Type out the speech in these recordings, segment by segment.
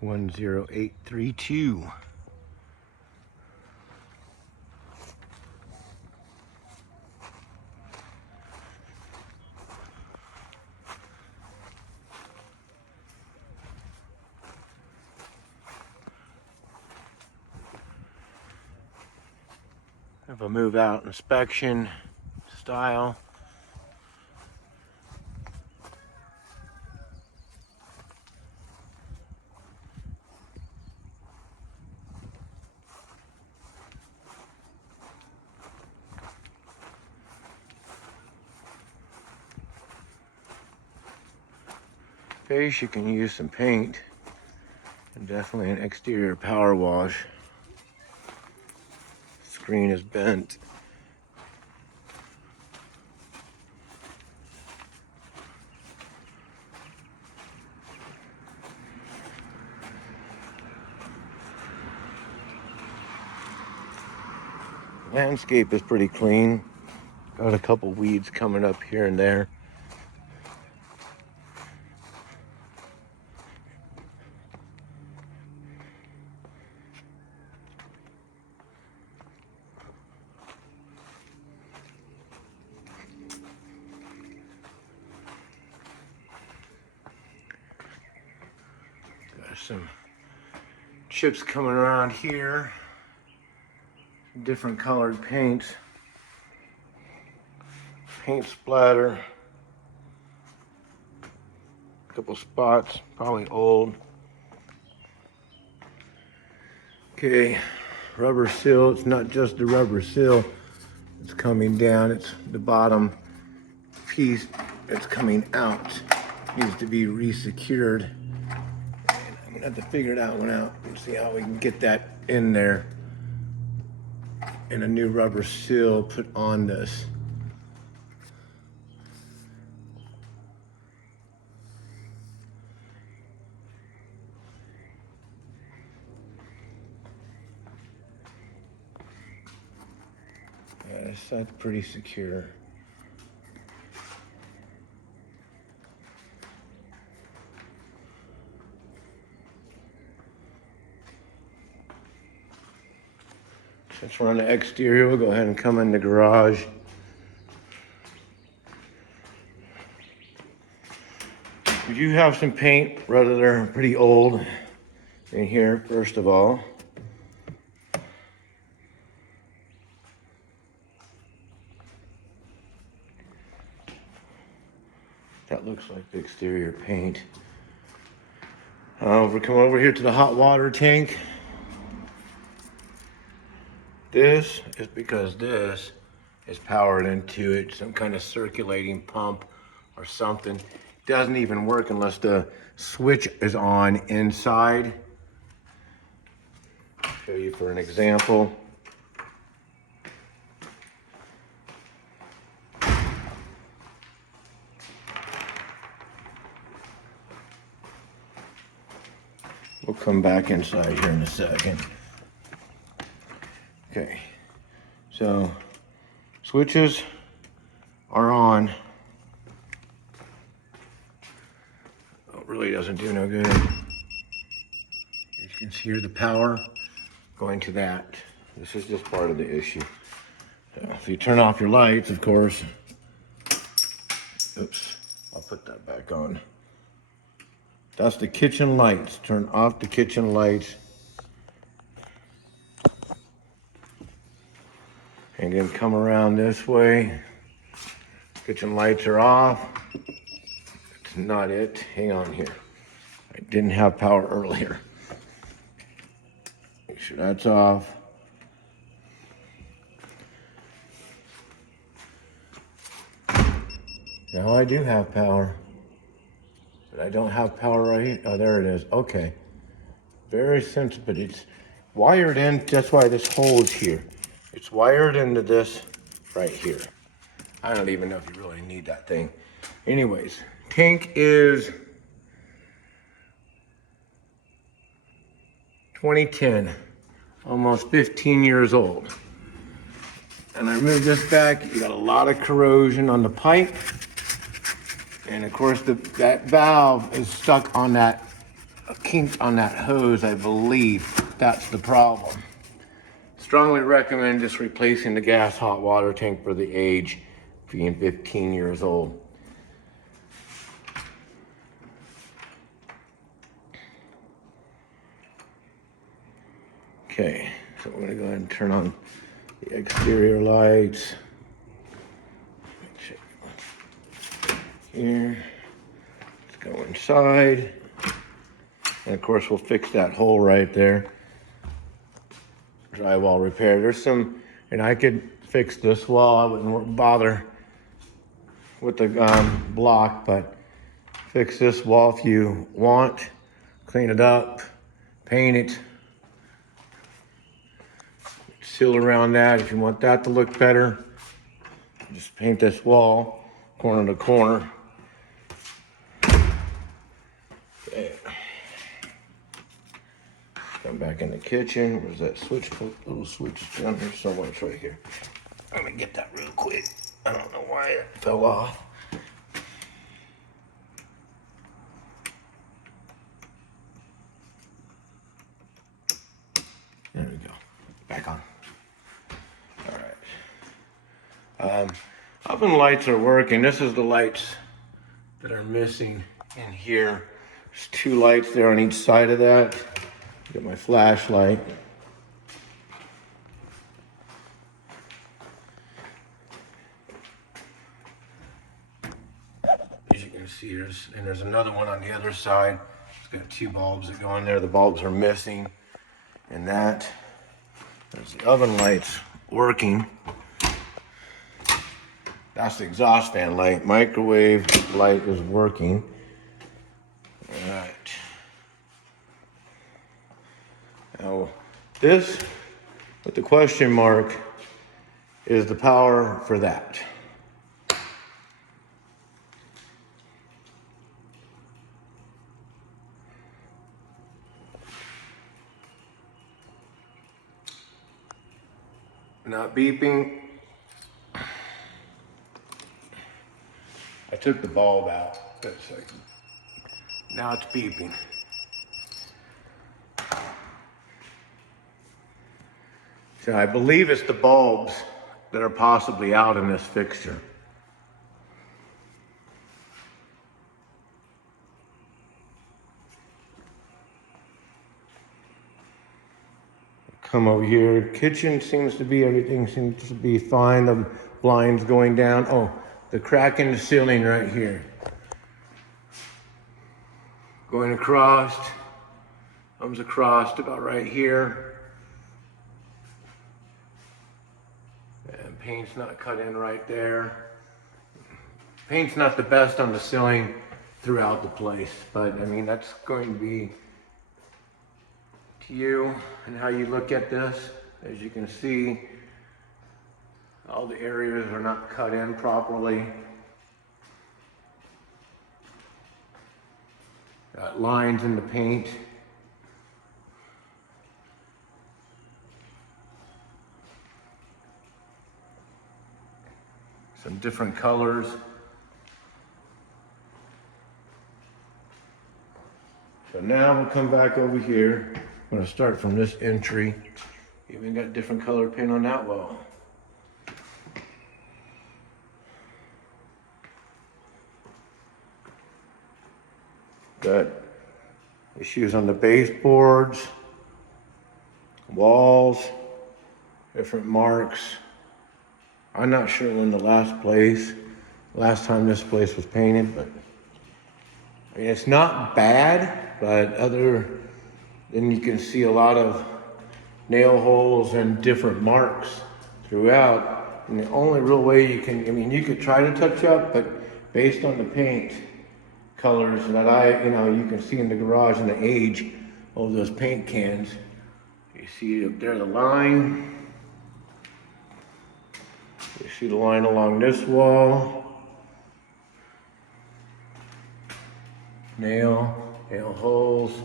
10832. Have a move out inspection style. Base, you can use some paint and definitely an exterior power wash. Screen is bent. Landscape is pretty clean. Got a couple weeds coming up here and there. Got some chips coming around here. Different colored paints. Paint splatter. A couple spots, probably old. Okay, rubber seal. It's not just the rubber seal. It's coming down. It's the bottom piece that's coming out. Needs to be re-secured. I'm gonna have to figure that one out and see how we can get that in there. And a new rubber seal put on this. Yeah, that's pretty secure. Since we're on the exterior, we'll go ahead and come in the garage. We do have some paint, rather they're pretty old in here, first of all. That looks like the exterior paint. We're coming over here to the hot water tank. This is because this is powered into it, some kind of circulating pump or something. It doesn't even work unless the switch is on inside. I'll show you for an example. We'll come back inside here in a second. Okay, so switches are on. Oh, it really doesn't do no good. You can hear the power going to that. This is just part of the issue. So if you turn off your lights, of course, oops, I'll put that back on. That's the kitchen lights. Turn off the kitchen lights. And then come around this way. Kitchen lights are off. It's not it. Hang on here. I didn't have power earlier. Make sure that's off. Now I do have power. But I don't have power right here. Oh, there it is. Okay. Very sensitive, but it's wired in. That's why this hole is here. It's wired into this right here. I don't even know if you really need that thing. Anyways, tank is 2010, almost 15 years old. And I moved this back. You got a lot of corrosion on the pipe. And of course, that valve is stuck on that a kink on that hose, I believe. That's the problem. Strongly recommend just replacing the gas hot water tank for the age, being 15 years old. Okay, so we're gonna go ahead and turn on the exterior lights. Check here. Let's go inside. And of course, we'll fix that hole right there. Drywall repair. There's some, and I could fix this wall. I wouldn't bother with the block, but fix this wall if you want. Clean it up, paint it. Seal around that if you want that to look better. Just paint this wall, corner to corner. Okay. Come back in the kitchen. Where's that switch? Little switch down here somewhere. It's right here. I'm gonna get that real quick. I don't know why it fell off. There we go. Back on. All right. Oven lights are working. This is the lights that are missing in here. There's 2 lights there on each side of that. Get my flashlight. As you can see, there's another one on the other side. It's got 2 bulbs that go in there. The bulbs are missing. And there's the oven lights working. That's the exhaust fan light. Microwave light is working. All right. Now, this with the question mark is the power for that. Not beeping. I took the bulb out. Now it's beeping. So I believe it's the bulbs that are possibly out in this fixture. Come over here. Kitchen everything seems to be fine. The blinds going down. Oh, the crack in the ceiling right here. Going across, comes across about right here. And paint's not cut in right there. Paint's not the best on the ceiling throughout the place, but I mean, that's going to be to you and how you look at this. As you can see, all the areas are not cut in properly. Got lines in the paint. Some different colors. So now we'll come back over here. I'm gonna start from this entry. Even got different color paint on that wall. Got issues on the baseboards, walls, different marks. I'm not sure when the last time this place was painted, but I mean, it's not bad, but then you can see a lot of nail holes and different marks throughout. And the only real way you could try to touch up, but based on the paint colors that you can see in the garage and the age of those paint cans. You see up there the line. You see the line along this wall. Nail holes.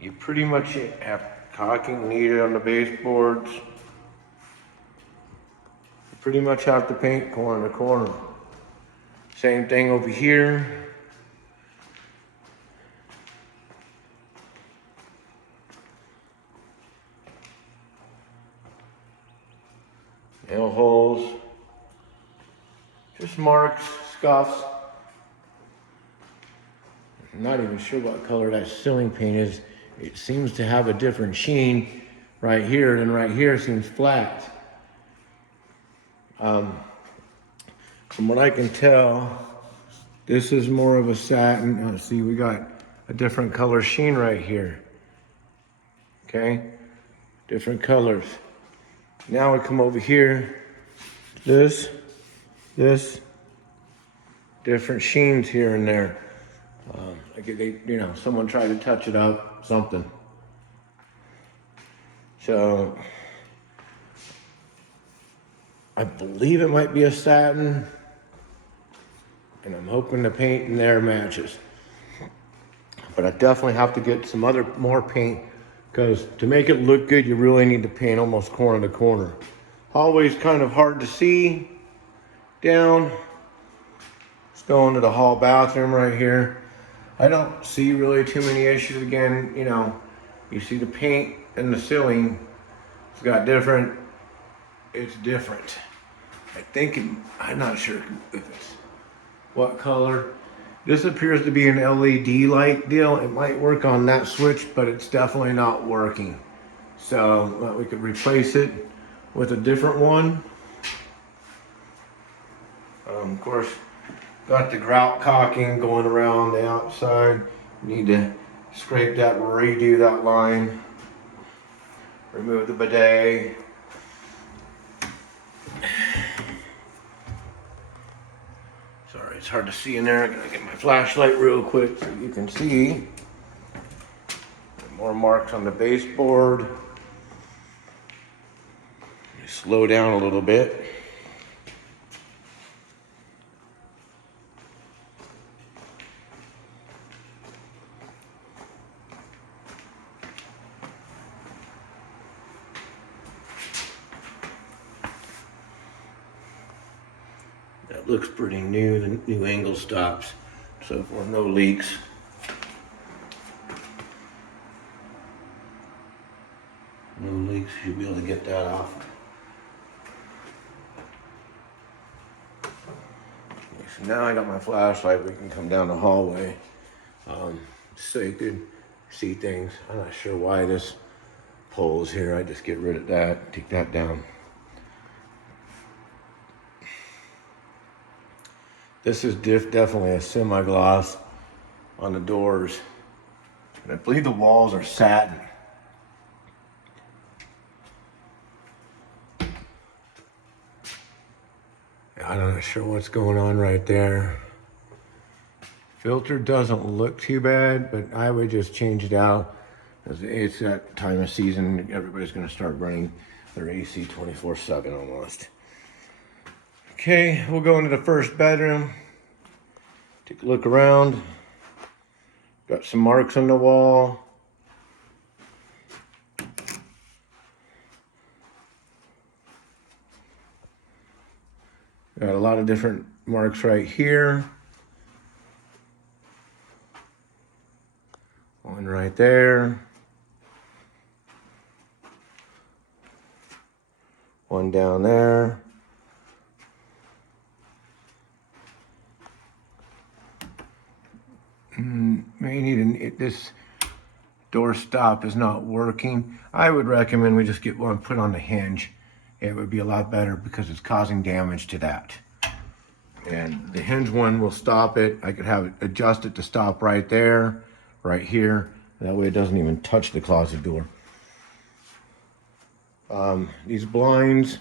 You pretty much have caulking needed on the baseboards. You pretty much have to paint corner to corner. Same thing over here. scuffs. I'm not even sure what color that ceiling paint is. It seems to have a different sheen right here, and right here seems flat. From what I can tell, this is more of a satin. See, we got a different color sheen right here. Okay, different colors. Now we come over here. This, different sheens here and there. Like they, someone tried to touch it up, something. So I believe it might be a satin, and I'm hoping the paint in there matches. But I definitely have to get some more paint, because to make it look good, you really need to paint almost corner to corner. Hallway's kind of hard to see down. Let's go into the hall bathroom right here. I don't see really too many issues. Again, you see the paint and the ceiling. It's got different. It's different. I'm not sure if it's what color. This appears to be an LED light deal. It might work on that switch, but it's definitely not working. So we could replace it with a different one. Of course, got the grout caulking going around the outside. Need to scrape that, redo that line. Remove the bidet. Sorry, it's hard to see in there. I gotta get my flashlight real quick so you can see. More marks on the baseboard. Slow down a little bit. That looks pretty new, the new angle stops, so forth, no leaks. No leaks, you should be able to get that off. Okay, so now I got my flashlight, we can come down the hallway so you could see things. I'm not sure why this pole is here. I just get rid of that, take that down. This is definitely a semi-gloss on the doors. And I believe the walls are satin. I'm not sure what's going on right there. Filter doesn't look too bad, but I would just change it out. It's that time of season, everybody's gonna start running their AC 24/7 almost. Okay, we'll go into the first bedroom. Take a look around. Got some marks on the wall. Got a lot of different marks right here. One right there. One down there. May need this door stop is not working. I would recommend we just get one put on the hinge. It would be a lot better because it's causing damage to that. And the hinge one will stop it. I could have it adjust it to stop right there, right here. That way it doesn't even touch the closet door. These blinds,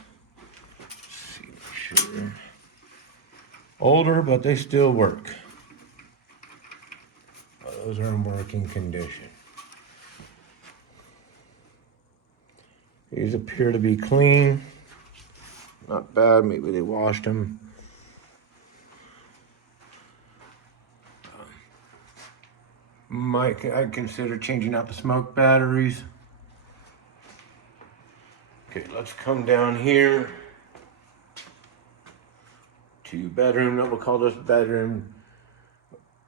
let's see, sure. Older, but they still work. Those are in working condition. These appear to be clean. Not bad, maybe they washed them. I'd consider changing out the smoke batteries. Okay, let's come down here to bedroom, we'll call this bedroom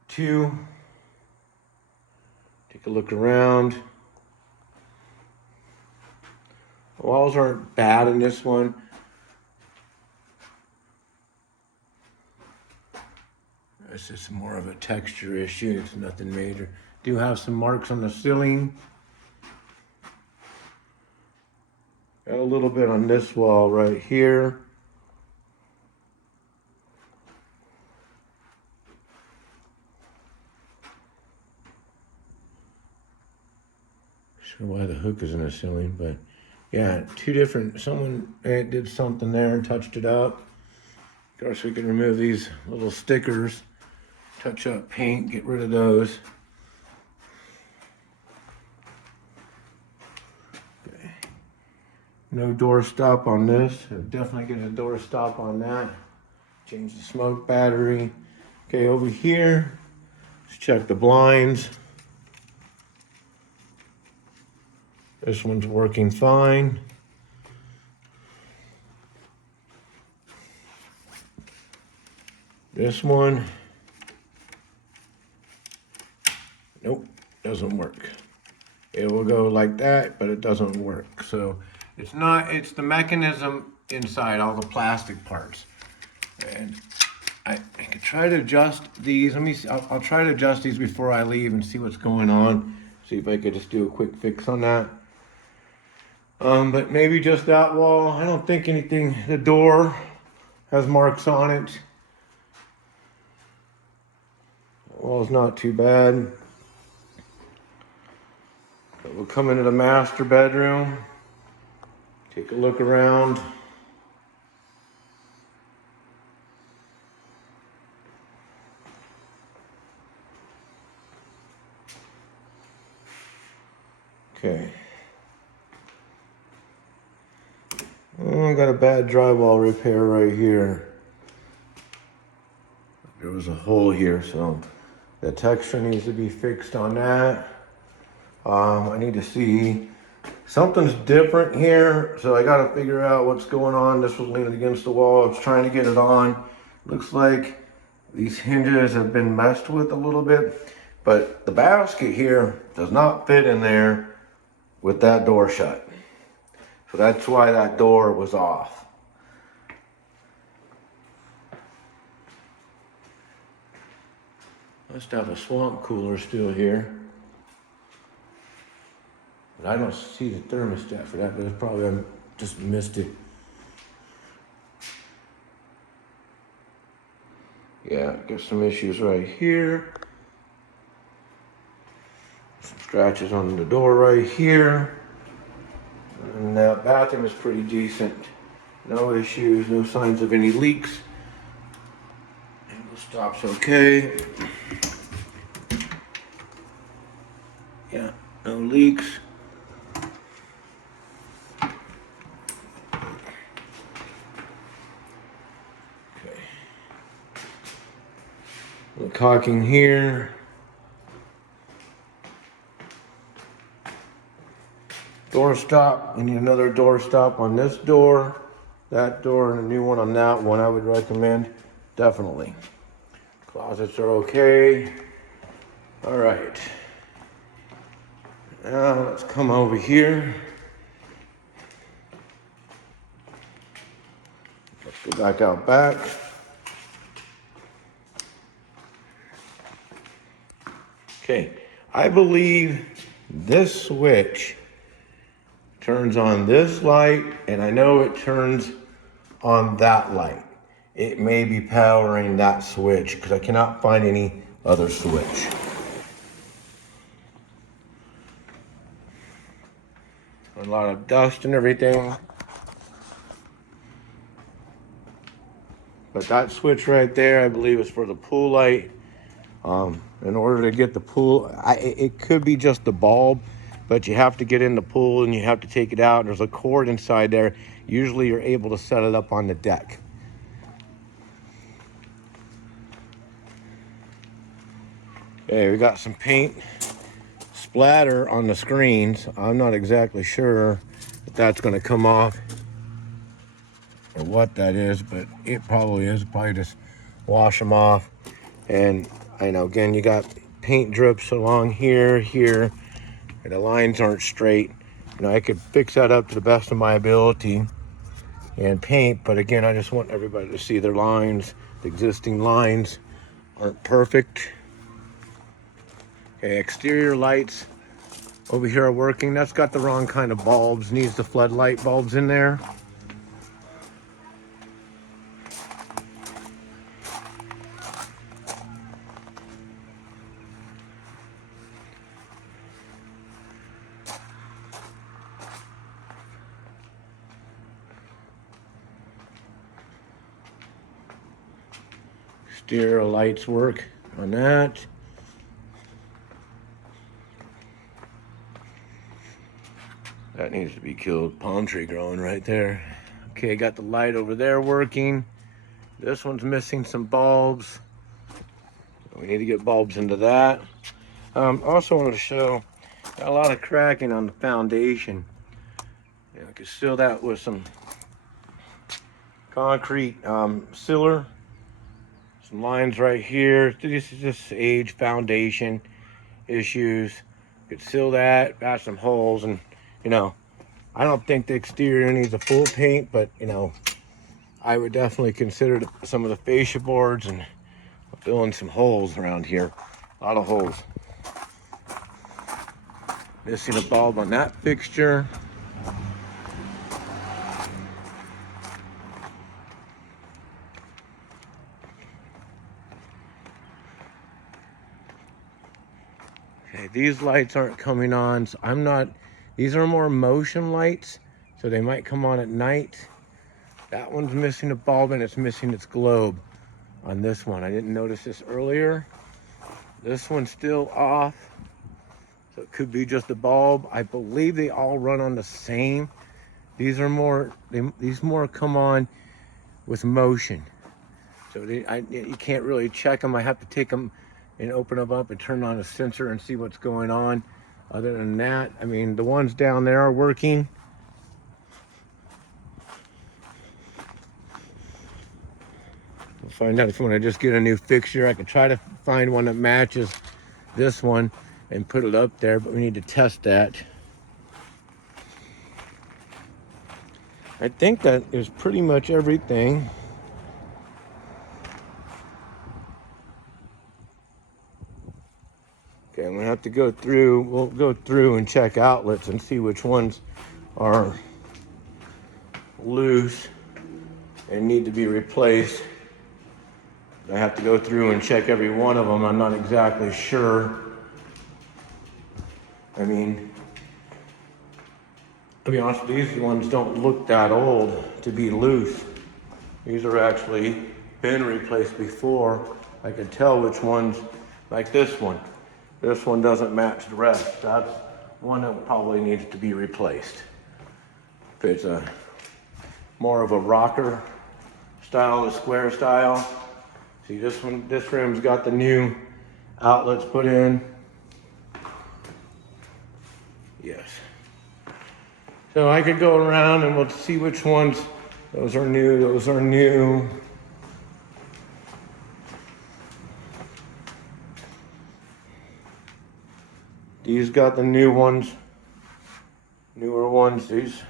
2. Take a look around. The walls aren't bad in this one. It's just more of a texture issue. It's nothing major. Do have some marks on the ceiling. Got a little bit on this wall right here. Sure why the hook is in the ceiling, but yeah, two different, someone did something there and touched it up. Of course, we can remove these little stickers, touch up paint, get rid of those. Okay. No door stop on this. Definitely get a door stop on that. Change the smoke battery. Okay, over here, let's check the blinds. This one's working fine. This one, nope, doesn't work. It will go like that, but it doesn't work. So it's the mechanism inside, all the plastic parts. And I could try to adjust these. Let me see, I'll try to adjust these before I leave and see what's going on. See if I could just do a quick fix on that. But maybe just that wall. I don't think anything, the door has marks on it. Wall's not too bad. But we'll come into the master bedroom. Take a look around. Okay. Oh, I got a bad drywall repair right here. There was a hole here, so the texture needs to be fixed on that. I need to see, something's different here, so I gotta figure out what's going on. This was leaning against the wall. I was trying to get it on. Looks like these hinges have been messed with a little bit, but the basket here does not fit in there with that door shut. So that's why that door was off. Must have a swamp cooler still here. But I don't see the thermostat for that, but it's probably, I just missed it. Yeah, got some issues right here. Some scratches on the door right here. And that bathroom is pretty decent. No issues, no signs of any leaks. Angle stop's okay. Yeah, no leaks. Okay. The caulking here. Door stop, we need another door stop on this door, that door, and a new one on that one I would recommend, definitely. Closets are okay. All right. Now let's come over here. Let's go back out back. Okay, I believe this switch turns on this light, and I know it turns on that light. It may be powering that switch because I cannot find any other switch. A lot of dust and everything. But that switch right there, I believe, is for the pool light. In order to get the pool, it could be just the bulb, but you have to get in the pool and you have to take it out. There's a cord inside there. Usually you're able to set it up on the deck. Okay, we got some paint splatter on the screens. I'm not exactly sure if that's going to come off or what that is, but it probably is. Probably just wash them off. And I know, again, you got paint drips along here, and the lines aren't straight. You know, I could fix that up to the best of my ability and paint, but again, I just want everybody to see their lines, the existing lines aren't perfect. Okay, exterior lights over here are working. That's got the wrong kind of bulbs. Needs the floodlight bulbs in there. Exterior lights work on that. That needs to be killed. Palm tree growing right there. Okay, got the light over there working. This one's missing some bulbs. We need to get bulbs into that. Also wanted to show, got a lot of cracking on the foundation. You know, I could seal that with some concrete sealer. Some lines right here. This is just age, foundation issues. Could seal that, patch some holes, and you know, I don't think the exterior needs a full paint, but you know, I would definitely consider some of the fascia boards and filling some holes around here. A lot of holes. Missing a bulb on that fixture. Okay, these lights aren't coming on, so I'm not, these are more motion lights, so they might come on at night. That one's missing a bulb and it's missing its globe on this one. I didn't notice this earlier. This one's still off, so it could be just a bulb. I believe they all run on the same. These are more, these more come on with motion. So you can't really check them. I have to take them and open them up and turn on a sensor and see what's going on. Other than that, I mean, the ones down there are working. We'll find out if when I just get a new fixture. I could try to find one that matches this one and put it up there, but we need to test that. I think that is pretty much everything. Okay, I'm gonna have to go through, we'll go through and check outlets and see which ones are loose and need to be replaced. I have to go through and check every one of them. I'm not exactly sure. I mean, to be honest, these ones don't look that old to be loose. These are actually been replaced before. I can tell which ones, like this one. This one doesn't match the rest. That's one that probably needs to be replaced. If it's a more of a rocker style, a square style. See this one, this room's got the new outlets put in. Yes. So I could go around and we'll see which ones, those are new, those are new. These got the new ones, newer ones, these.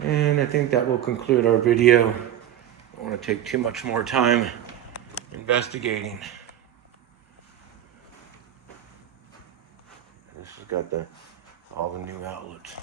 And I think that will conclude our video. I don't want to take too much more time investigating. This has got all the new outlets.